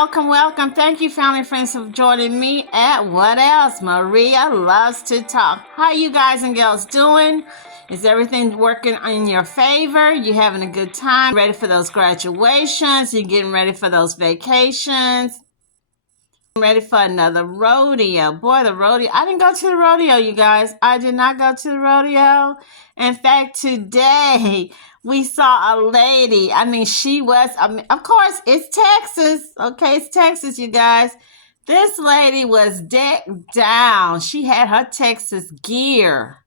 Welcome, welcome. Thank you, family and friends, for joining me at What Else? Maria Loves to Talk. How you guys and girls doing? Is everything working in your favor? You having a good time? Ready for those graduations? You getting ready for those vacations? Ready for another rodeo? Boy, the rodeo. I didn't go to the rodeo, you guys. I did not go to the rodeo. In fact, today we saw a lady. She was, of course, it's Texas. Okay, it's Texas, you guys. This lady was decked down. She had her Texas gear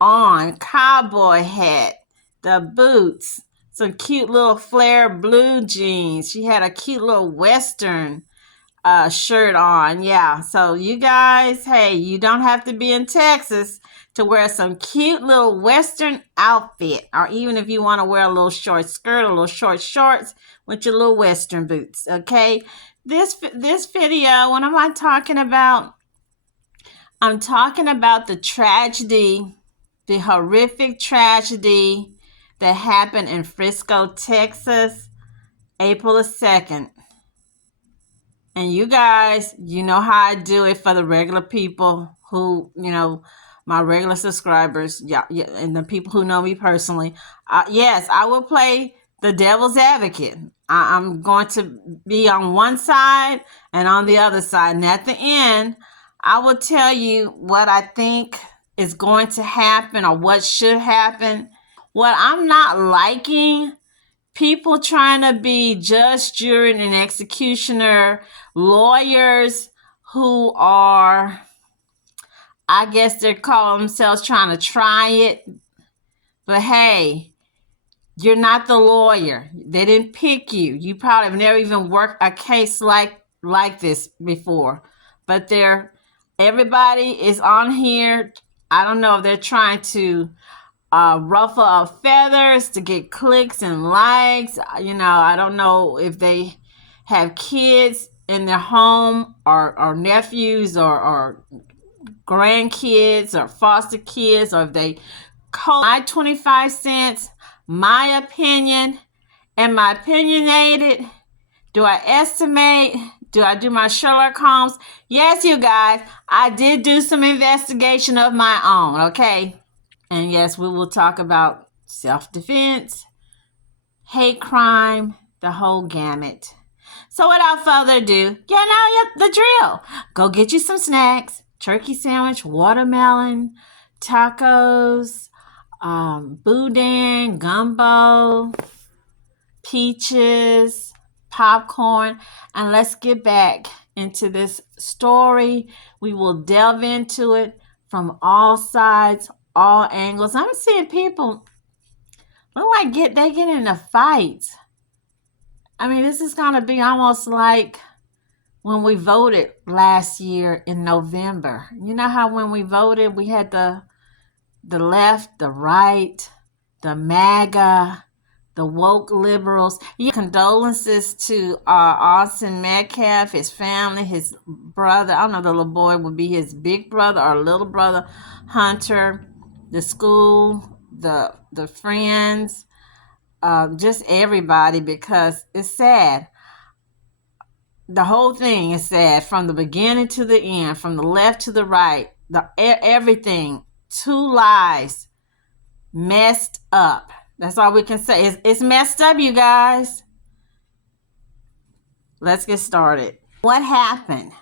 on, cowboy hat, the boots, some cute little flare blue jeans. She had a cute little Western shirt on. Yeah, so you guys, hey, you don't have to be in Texas to wear some cute little Western outfit, or even if you want to wear a little short skirt, a little short shorts with your little Western boots. Okay, this video, what am I talking about? I'm talking about the tragedy, the horrific tragedy that happened in Frisco, Texas, April the 2nd. And you guys, you know how I do it for the regular people who, my regular subscribers, yeah, and the people who know me personally. Yes, I will play the devil's advocate. I'm going to be on one side and on the other side. And at the end, I will tell you what I think is going to happen or what should happen. What I'm not liking, people trying to be judge, jury, and executioner, lawyers who are, I guess they call themselves trying to try it. But hey, you're not the lawyer. They didn't pick you. You probably have never even worked a case like this before. But everybody is on here. I don't know if they're trying to ruffle up feathers to get clicks and likes. I don't know if they have kids in their home or nephews or grandkids or foster kids, or if they call my 25 cents, my opinion. Am I opinionated? Do I estimate? Do I do my Sherlock Holmes? Yes, you guys, I did do some investigation of my own, okay? And yes, we will talk about self-defense, hate crime, the whole gamut. So without further ado, the drill. Go get you some snacks, turkey sandwich, watermelon, tacos, boudin, gumbo, peaches, popcorn, and let's get back into this story. We will delve into it from all sides, all angles. I'm seeing people look like they get into fights. This is gonna be almost like when we voted last year in November. You know how when we voted, we had the left, the right, the MAGA, the woke liberals. Condolences to Austin Metcalf, his family, his brother. I don't know, the little boy would be his big brother or little brother, Hunter, the school, the friends, just everybody, because it's sad. The whole thing is sad, from the beginning to the end, from the left to the right, everything. Two lives messed up. That's all we can say. It's messed up, you guys. Let's get started. What happened?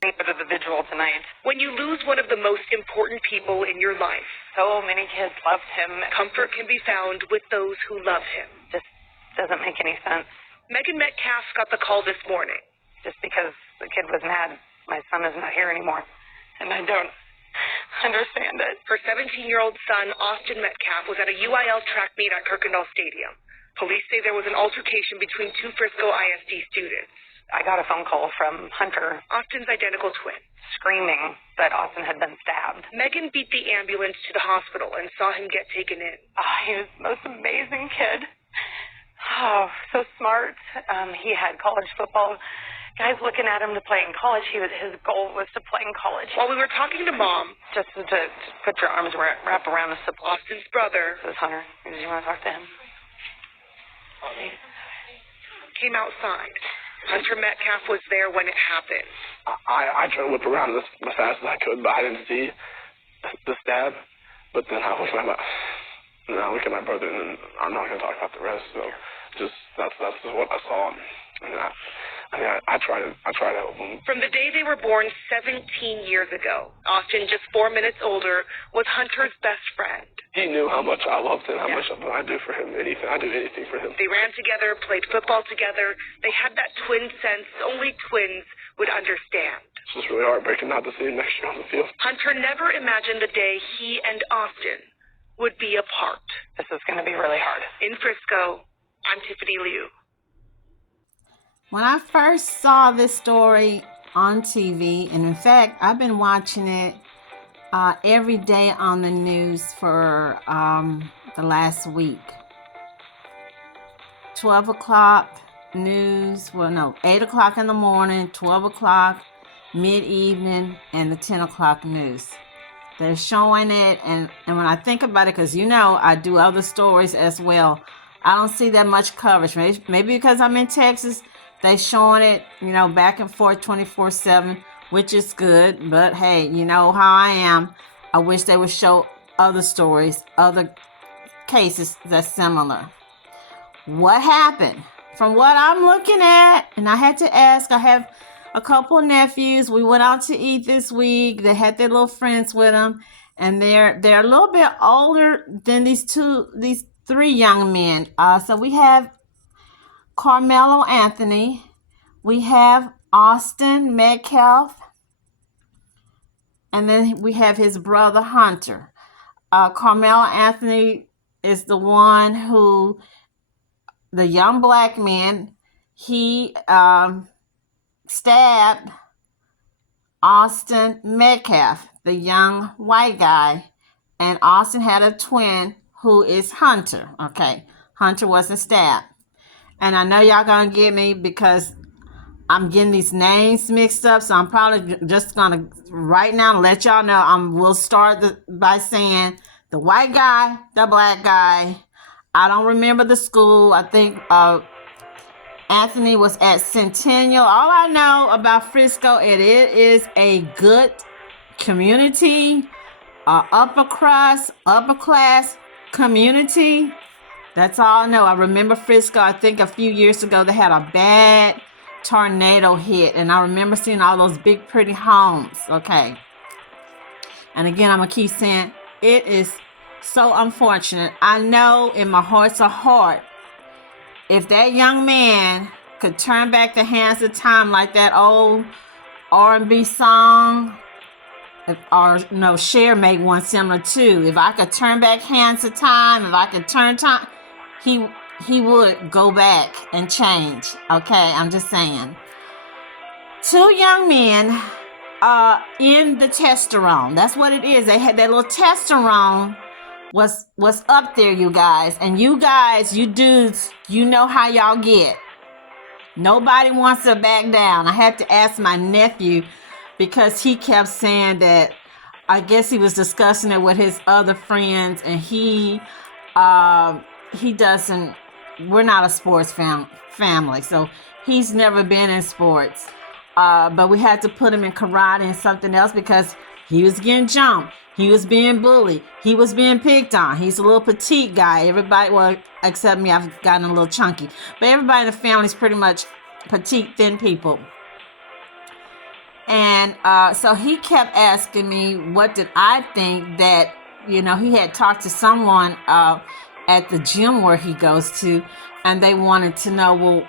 For the vigil tonight. When you lose one of the most important people in your life, so many kids loved him. Comfort can be found with those who love him. Just doesn't make any sense. Megan Metcalf got the call this morning. Just because the kid was mad, my son is not here anymore. And I don't understand it. Her 17-year-old son, Austin Metcalf, was at a UIL track meet at Kirkendall Stadium. Police say there was an altercation between two Frisco ISD students. I got a phone call from Hunter, Austin's identical twin, screaming that Austin had been stabbed. Megan beat the ambulance to the hospital and saw him get taken in. Oh, he was the most amazing kid. Oh, so smart. He had college football. Guys looking at him to play in college. His goal was to play in college. While we were talking to Mom, just to put your arms wrap around Austin's brother. This is Hunter. Did you want to talk to him? came outside. Hunter Metcalf was there when it happened. I tried to whip around as fast as I could, but I didn't see the stab. But then I looked at my brother, and I'm not going to talk about the rest. So that's just what I saw. And I try to help them. From the day they were born 17 years ago, Austin, just 4 minutes older, was Hunter's best friend. He knew how much I loved him, how much I do for him. I do anything for him. They ran together, played football together. They had that twin sense only twins would understand. It's just really heartbreaking not to see him next year on the field. Hunter never imagined the day he and Austin would be apart. This is going to be really hard. In Frisco, I'm Tiffany Liu. When I first saw this story on TV, and in fact, I've been watching it every day on the news for the last week. 12 o'clock news, 8 o'clock in the morning, 12 o'clock, mid-evening, and the 10 o'clock news. They're showing it, and when I think about it, because I do other stories as well, I don't see that much coverage. Maybe because I'm in Texas, they showing it, back and forth 24/7, which is good. But hey, you know how I am. I wish they would show other stories, other cases that's similar. What happened? From what I'm looking at, and I had to ask, I have a couple of nephews. We went out to eat this week. They had their little friends with them, and they're a little bit older than these three young men. So we have Karmelo Anthony, we have Austin Metcalf, and then we have his brother Hunter. Karmelo Anthony is the one who, the young black man, he stabbed Austin Metcalf, the young white guy, and Austin had a twin who is Hunter. Okay, Hunter wasn't stabbed. And I know y'all gonna get me because I'm getting these names mixed up, so I'm probably just gonna right now let y'all know. We'll start by saying the white guy, the black guy. I don't remember the school. I think Anthony was at Centennial. All I know about Frisco, it is a good community, upper class community. That's all I know. I remember Frisco, I think a few years ago, they had a bad tornado hit, and I remember seeing all those big, pretty homes. Okay. And again, I'm going to keep saying, it is so unfortunate. I know in my heart's of heart, if that young man could turn back the hands of time like that old R&B song, or Cher made one similar too. If I could turn back hands of time, if I could turn time, he would go back and change. Okay, I'm just saying. Two young men in the testosterone. That's what it is. They had that little testosterone was up there, you guys. And you guys, you dudes, you know how y'all get. Nobody wants to back down. I had to ask my nephew because he kept saying that, I guess he was discussing it with his other friends, and he doesn't, we're not a sports family, so he's never been in sports. But we had to put him in karate and something else because he was getting jumped. He was being bullied. He was being picked on. He's a little petite guy. Everybody, well, except me, I've gotten a little chunky. But everybody in the family is pretty much petite, thin people. And so he kept asking me, what did I think that, he had talked to someone at the gym where he goes to, and they wanted to know, well,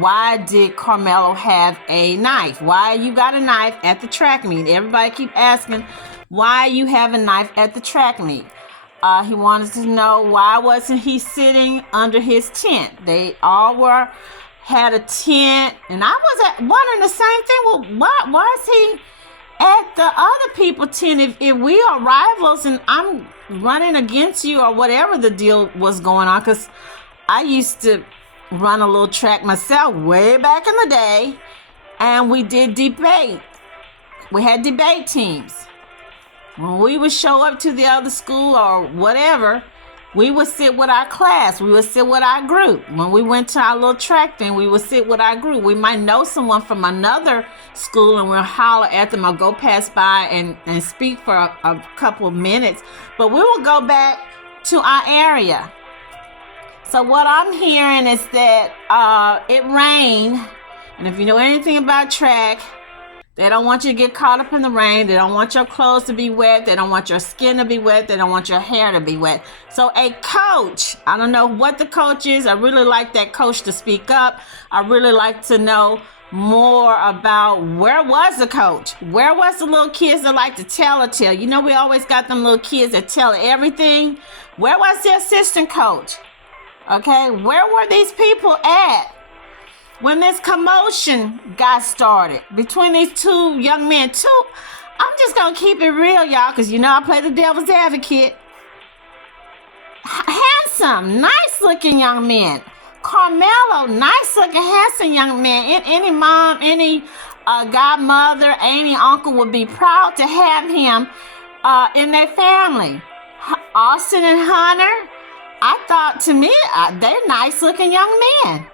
why did Karmelo have a knife? Why you got a knife at the track meet? Everybody keep asking why you have a knife at the track meet. He wanted to know why wasn't he sitting under his tent? They all had a tent, and I was wondering the same thing. Well, why is he at the other people's tent if we are rivals and I'm running against you or whatever the deal was going on? Because I used to run a little track myself way back in the day, and we did debate. We had debate teams. When we would show up to the other school or whatever, we would sit with our class. We would sit with our group. When we went to our little track thing, we would sit with our group. We might know someone from another school and we'll holler at them or go pass by and speak for a couple of minutes. But we will go back to our area. So what I'm hearing is that it rained. And if you know anything about track, they don't want you to get caught up in the rain. They don't want your clothes to be wet. They don't want your skin to be wet. They don't want your hair to be wet. So a coach, I don't know what the coach is. I really like that coach to speak up. I really like to know more about where was the coach? Where was the little kids that like to tell a tale? You know, we always got them little kids that tell everything. Where was the assistant coach? Okay, where were these people at when this commotion got started between these two young men? I'm just going to keep it real, y'all, because you know I play the devil's advocate. Handsome, nice-looking young men. Karmelo, nice-looking, handsome young man. Any mom, any godmother, any uncle would be proud to have him in their family. Austin and Hunter, I thought, to me, they're nice-looking young men.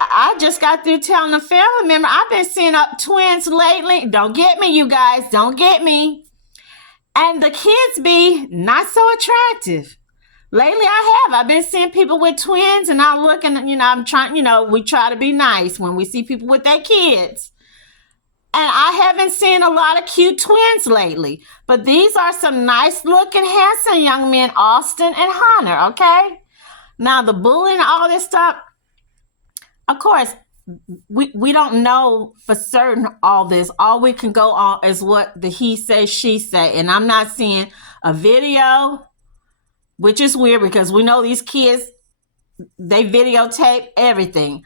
I just got through telling a family member, I've been seeing up twins lately. Don't get me, you guys. Don't get me. And the kids be not so attractive. Lately, I've been seeing people with twins, and I'm looking, I'm trying, we try to be nice when we see people with their kids. And I haven't seen a lot of cute twins lately. But these are some nice-looking, handsome young men, Austin and Hunter, okay? Now, the bullying and all this stuff, of course, we don't know for certain all this. All we can go on is what the he say, she say. And I'm not seeing a video, which is weird because we know these kids, they videotape everything.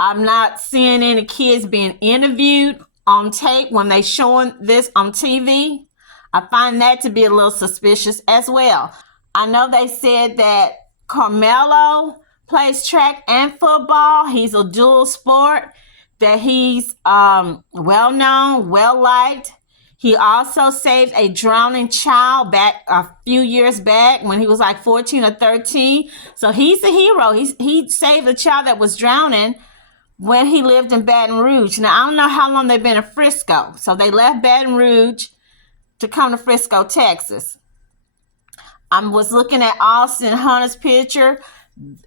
I'm not seeing any kids being interviewed on tape when they showing this on TV. I find that to be a little suspicious as well. I know they said that Karmelo plays track and football. He's a dual sport, that he's well-known, well-liked. He also saved a drowning child back a few years back when he was like 14 or 13. So he's a hero. He saved a child that was drowning when he lived in Baton Rouge. Now, I don't know how long they've been in Frisco. So they left Baton Rouge to come to Frisco, Texas. I was looking at Austin Hunter's picture.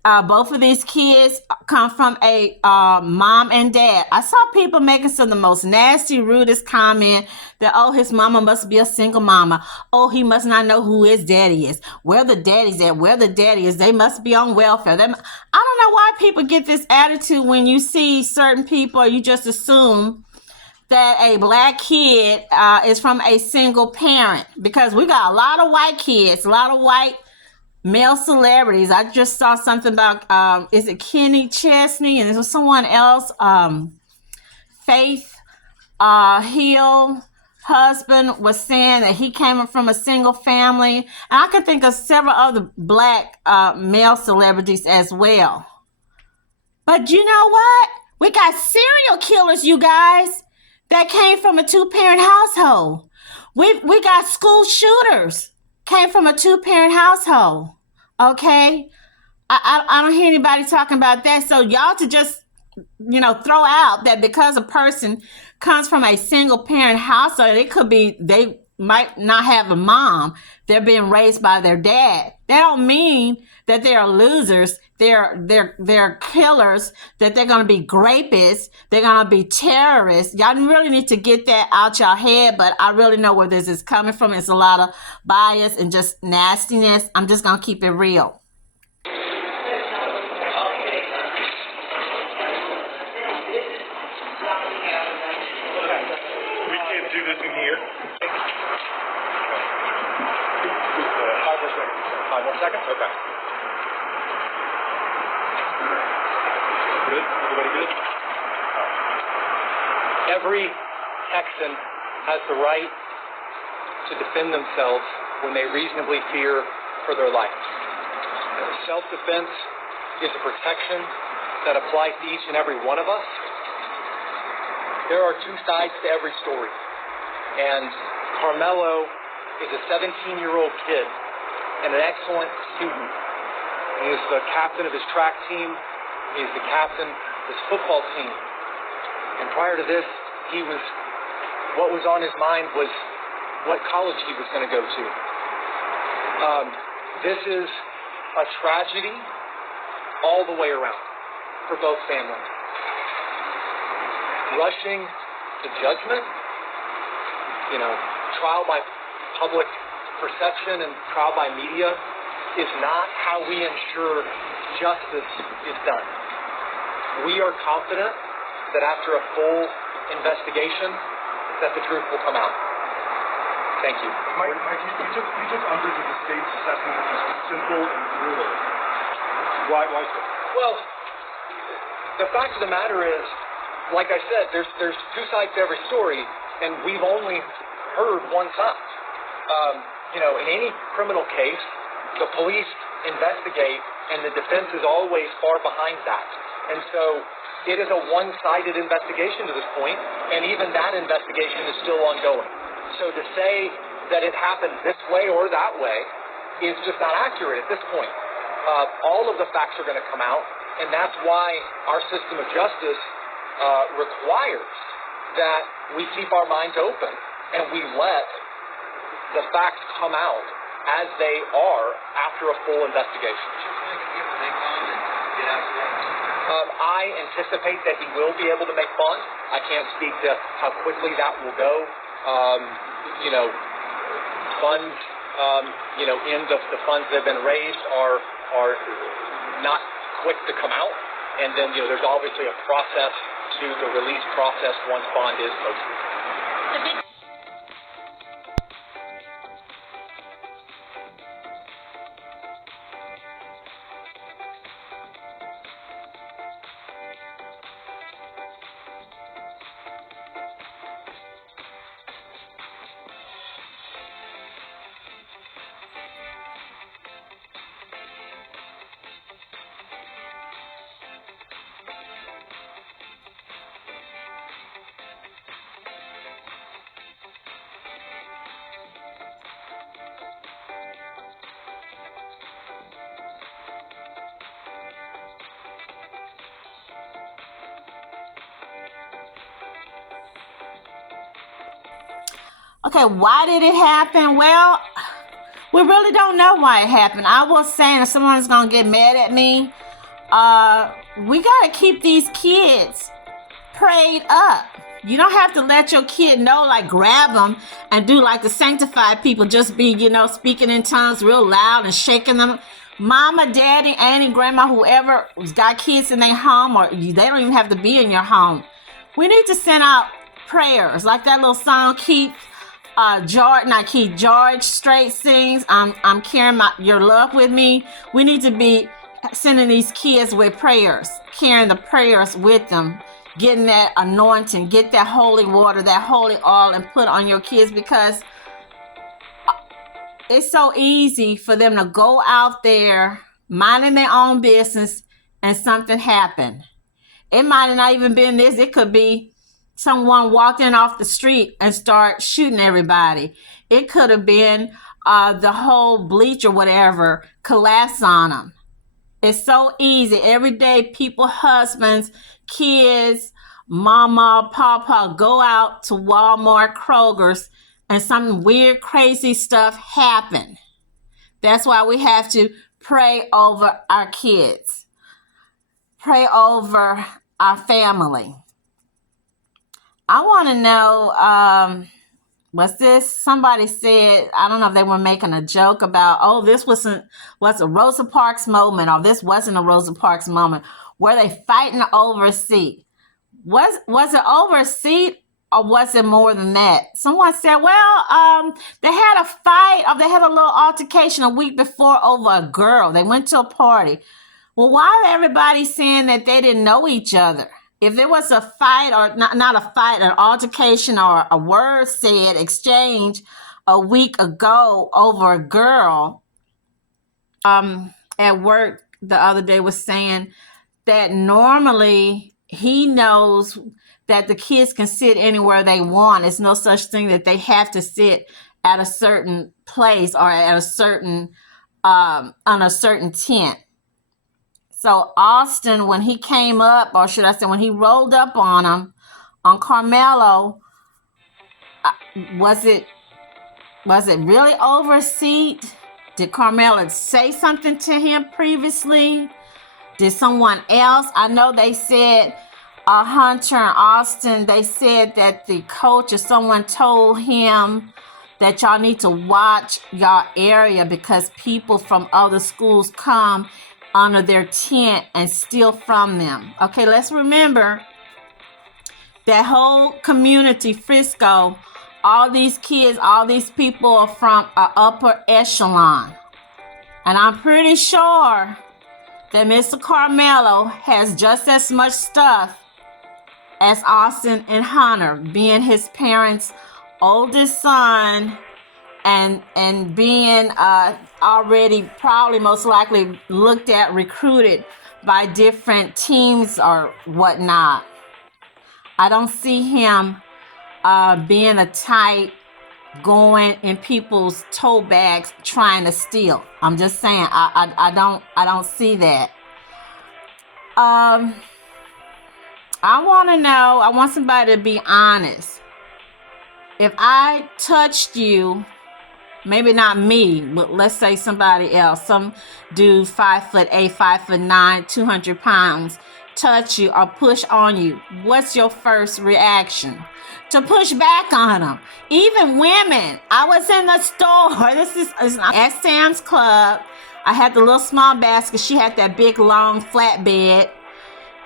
Both of these kids come from a mom and dad. I saw people making some of the most nasty, rudest comment that, oh, his mama must be a single mama. Oh, he must not know who his daddy is. Where the daddy's at, where the daddy is. They must be on welfare. I don't know why people get this attitude when you see certain people. You just assume that a black kid is from a single parent, because we got a lot of white kids, a lot of white male celebrities. I just saw something about, is it Kenny Chesney? And there's someone else, Faith Hill husband was saying that he came from a single family. And I can think of several other black male celebrities as well. But you know what? We got serial killers, you guys, that came from a two-parent household. We got school shooters came from a two-parent household, okay? I don't hear anybody talking about that. So y'all to just, throw out that because a person comes from a single-parent household, it could be they might not have a mom. They're being raised by their dad. That don't mean that they are losers. They're killers, that they're going to be rapists. They're going to be terrorists. Y'all really need to get that out your head, but I really know where this is coming from. It's a lot of bias and just nastiness. I'm just going to keep it real. We can't do this in here. 5 more seconds? Okay. Good? Everybody good? Every Texan has the right to defend themselves when they reasonably fear for their life. Self-defense is a protection that applies to each and every one of us. There are two sides to every story. And Karmelo is a 17-year-old kid and an excellent student. He is the captain of his track team. He is the captain of his football team. And prior to this, what was on his mind was what college he was going to go to. This is a tragedy all the way around for both families. Rushing to judgment, trial by public perception and trial by media is not how we ensure justice is done. We are confident that after a full investigation, that the truth will come out. Thank you. Mike, you took umbrage with the state's assessment, which is simple and brutal. Why so? Well, the fact of the matter is, like I said, there's two sides to every story, and we've only heard one side. In any criminal case, the police investigate, and the defense is always far behind that. And so it is a one-sided investigation to this point, and even that investigation is still ongoing. So to say that it happened this way or that way is just not accurate at this point. All of the facts are going to come out, and that's why our system of justice requires that we keep our minds open and we let the facts come out as they are after a full investigation. I anticipate that he will be able to make bond. I can't speak to how quickly that will go. Funds, the funds that have been raised are not quick to come out. And then, there's obviously a process to the release process once bond is posted. Okay, why did it happen? Well, we really don't know why it happened. I was saying, if someone's going to get mad at me, we got to keep these kids prayed up. You don't have to let your kid know, like grab them and do like the sanctified people, just be, speaking in tongues real loud and shaking them. Mama, daddy, auntie, grandma, whoever's got kids in their home, or they don't even have to be in your home. We need to send out prayers like that little song George Strait sings. I'm carrying your love with me. We need to be sending these kids with prayers, carrying the prayers with them, getting that anointing, get that holy water, that holy oil, and put on your kids, because it's so easy for them to go out there minding their own business and something happen. It might have not even been this. It could be someone walked in off the street and start shooting everybody. It could have been the whole bleach or whatever collapse on them. It's so easy. Every day, people, husbands, kids, mama, papa, go out to Walmart, Kroger's, and some weird, crazy stuff happen. That's why we have to pray over our kids. Pray over our family. I want to know, was this, somebody said, I don't know if they were making a joke about, this was a Rosa Parks moment, or this wasn't a Rosa Parks moment. Were they fighting over a seat? Was it over a seat, or was it more than that? Someone said, they had a fight, or they had a little altercation a week before over a girl. They went to a party. Well, why are everybody saying that they didn't know each other? If there was a fight, or not a fight, an altercation or a word said, exchange a week ago over a girl, at work the other day was saying that normally he knows that the kids can sit anywhere they want. It's no such thing that they have to sit at a certain place or at a certain on a certain tent. So Austin, when he came up, or should I say when he rolled up on him, on Karmelo, was it really over a seat? Did Karmelo say something to him previously? Did someone else? I know they said, Hunter and Austin, they said that the coach or someone told him that y'all need to watch y'all area because people from other schools come under their tent and steal from them. Okay, let's remember that whole community, Frisco, all these kids, all these people are from an upper echelon. And I'm pretty sure that Mr. Karmelo has just as much stuff as Austin and Hunter, being his parents' oldest son and being already probably most likely looked at, recruited by different teams or whatnot. I don't see him being a type going in people's toe bags trying to steal. I'm just saying, I don't see that. I want somebody to be honest. If I touched you, maybe not me, but let's say somebody else, some dude 5'8", 5'9", 200 pounds, touch you or push on you, what's your first reaction? To push back on them. Even women. I was in the store. This is at Sam's Club. I had the little small basket. She had that big long flatbed.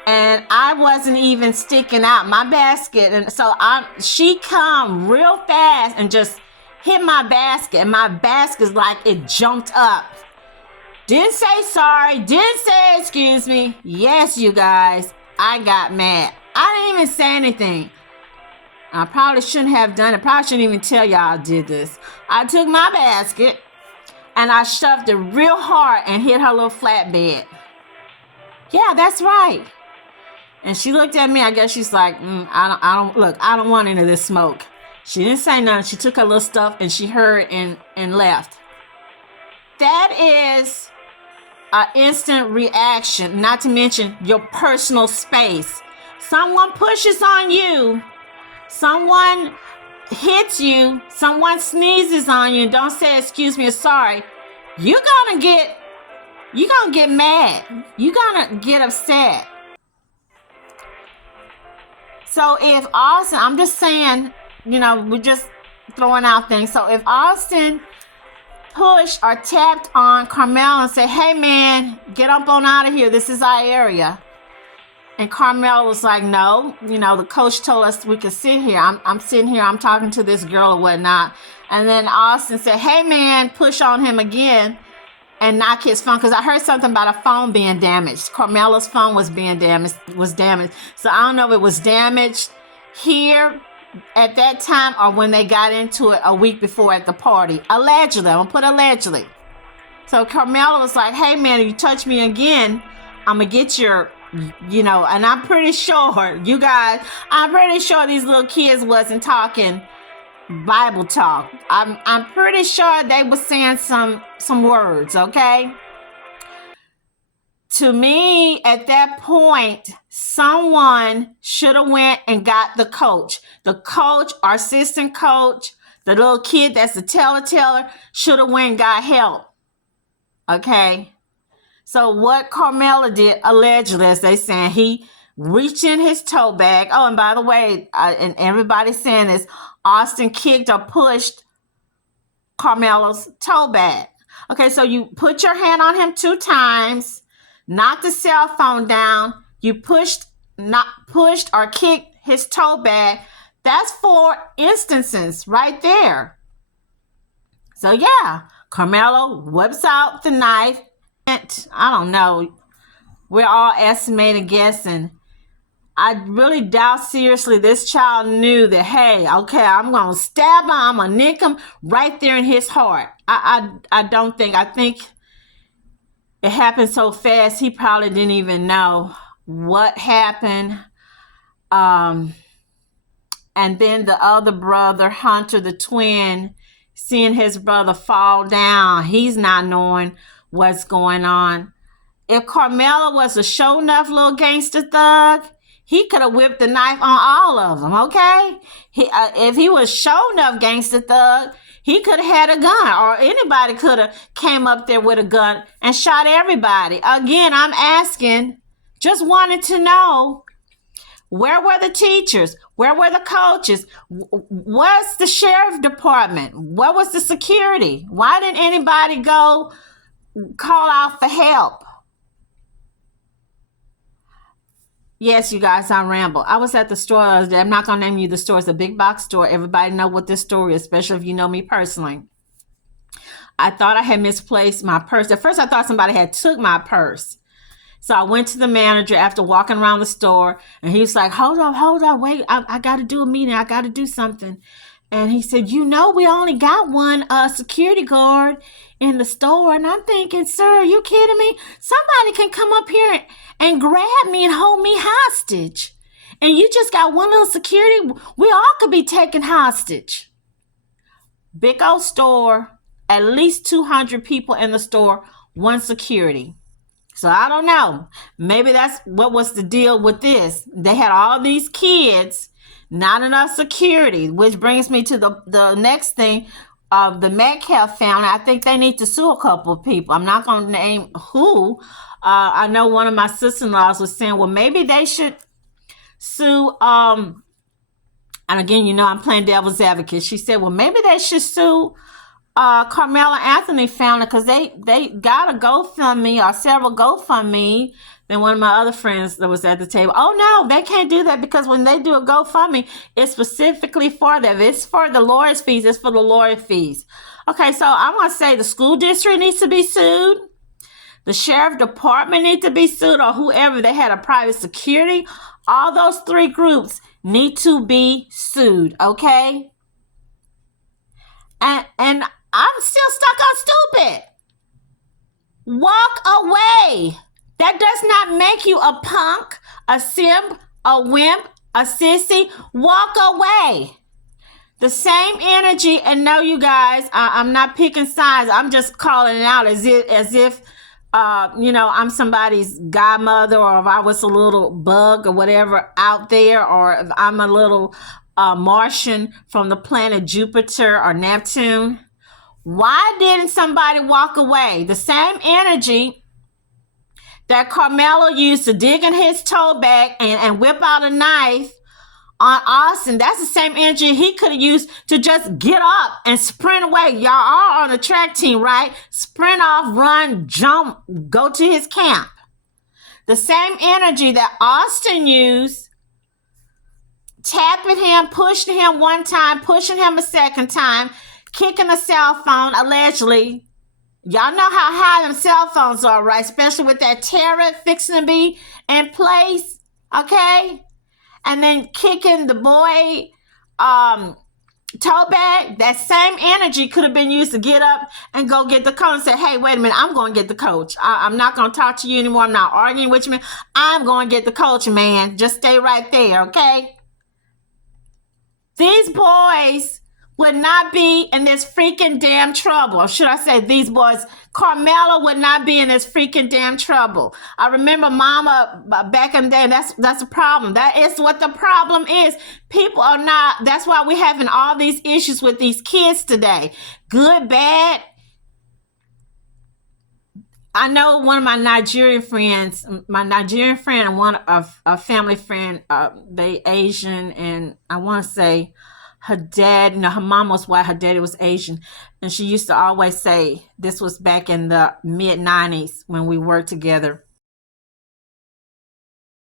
And I wasn't even sticking out my basket. And so she come real fast and just hit my basket. And my basket's like it jumped up. Didn't say sorry. Didn't say excuse me. Yes, you guys. I got mad. I didn't even say anything. I probably shouldn't have done it. Probably shouldn't even tell y'all I did this. I took my basket and I shoved it real hard and hit her little flatbed. Yeah, that's right. And she looked at me. I guess she's like, I don't want any of this smoke. She didn't say nothing. She took her little stuff and she heard and left. That is an instant reaction, not to mention your personal space. Someone pushes on you. Someone hits you, someone sneezes on you, don't say excuse me or sorry, you're gonna get mad. You're gonna get upset. So if Austin, I'm just saying, we're just throwing out things. So if Austin pushed or tapped on Karmelo and said, hey man, get up on out of here, this is our area. And Karmelo was like, no, the coach told us we could sit here. I'm sitting here. I'm talking to this girl or whatnot. And then Austin said, hey, man, push on him again and knock his phone. Because I heard something about a phone being damaged. Karmelo's phone was damaged. So I don't know if it was damaged here at that time or when they got into it a week before at the party. Allegedly. I'm going to put allegedly. So Karmelo was like, hey, man, if you touch me again, I'm going to get your... and I'm pretty sure, you guys, these little kids wasn't talking Bible talk. I'm pretty sure they were saying some words, okay? To me, at that point, someone should have went and got the coach. The coach, our assistant coach, the little kid that's the teller should have went and got help, okay? So what Karmelo did, allegedly, as they saying, he reached in his toe bag. Oh, and by the way, and everybody's saying this, Austin kicked or pushed Karmelo's toe bag. Okay, so you put your hand on him 2 times, knocked the cell phone down, you pushed or kicked his toe bag. That's 4 instances right there. So yeah, Karmelo whips out the knife. I don't know. We're all estimating, guessing. I really doubt seriously this child knew that, hey, okay, I'm going to stab him. I'm going to nick him right there in his heart. I don't think. I think it happened so fast, he probably didn't even know what happened. And then the other brother, Hunter, the twin, seeing his brother fall down. He's not knowing what's going on. If Karmelo was a show enough little gangster thug, he could have whipped the knife on all of them, okay? If he was show enough gangster thug, he could have had a gun, or anybody could have came up there with a gun and shot everybody. Again, I'm asking, just wanted to know, where were the teachers? Where were the coaches? What's the sheriff department? What was the security? Why didn't anybody go call out for help? Yes, you guys, I ramble. I was at the store. I'm not going to name you the store. It's a big box store. Everybody know what this store is, especially if you know me personally. I thought I had misplaced my purse. At first, I thought somebody had took my purse. So I went to the manager after walking around the store, and he was like, hold on, wait, I got to do a meeting. I got to do something. And he said, we only got one security guard in the store. And I'm thinking, sir, are you kidding me? Somebody can come up here and grab me and hold me hostage. And you just got one little security? We all could be taken hostage. Big old store, at least 200 people in the store, one security. So I don't know. Maybe that's what was the deal with this. They had all these kids, not enough security, which brings me to the next thing of the Metcalf family. I think they need to sue a couple of people. I'm not going to name who. I know one of my sister-in-laws was saying, well, maybe they should sue. And again, I'm playing devil's advocate. She said, well, maybe they should sue Karmelo Anthony family, because they got a GoFundMe or several GoFundMe. Then one of my other friends that was at the table, oh no, they can't do that, because when they do a GoFundMe, it's specifically for them. It's for the lawyer's fees. It's for the lawyer fees. Okay, so I'm going to say the school district needs to be sued. The sheriff department needs to be sued, or whoever, they had a private security. All those three groups need to be sued, okay? And I'm still stuck on stupid. Walk away. That does not make you a punk, a simp, a wimp, a sissy. Walk away. The same energy, and no, you guys, I'm not picking sides. I'm just calling it out as if I'm somebody's godmother, or if I was a little bug or whatever out there, or if I'm a little Martian from the planet Jupiter or Neptune. Why didn't somebody walk away? The same energy that Karmelo used to dig in his toe bag and whip out a knife on Austin, that's the same energy he could have used to just get up and sprint away. Y'all are on the track team, right? Sprint off, run, jump, go to his camp. The same energy that Austin used, tapping him, pushing him one time, pushing him a second time, kicking a cell phone, allegedly. Y'all know how high them cell phones are, right? Especially with that tariff fixing to be in place, okay? And then kicking the boy toe bag. That same energy could have been used to get up and go get the coach and say, hey, wait a minute, I'm going to get the coach. I'm not going to talk to you anymore. I'm not arguing with you, man. I'm going to get the coach, man. Just stay right there, okay? These boys would not be in this freaking damn trouble. Or should I say these boys, Karmelo would not be in this freaking damn trouble. I remember Mama back in the day, that's a problem. That is what the problem is. People are not, that's why we're having all these issues with these kids today. Good, bad. I know one of my Nigerian friends and one of a family friend, they Asian, and I want to say her dad, her mom was white, her daddy was Asian. And she used to always say, this was back in the mid-90s when we worked together.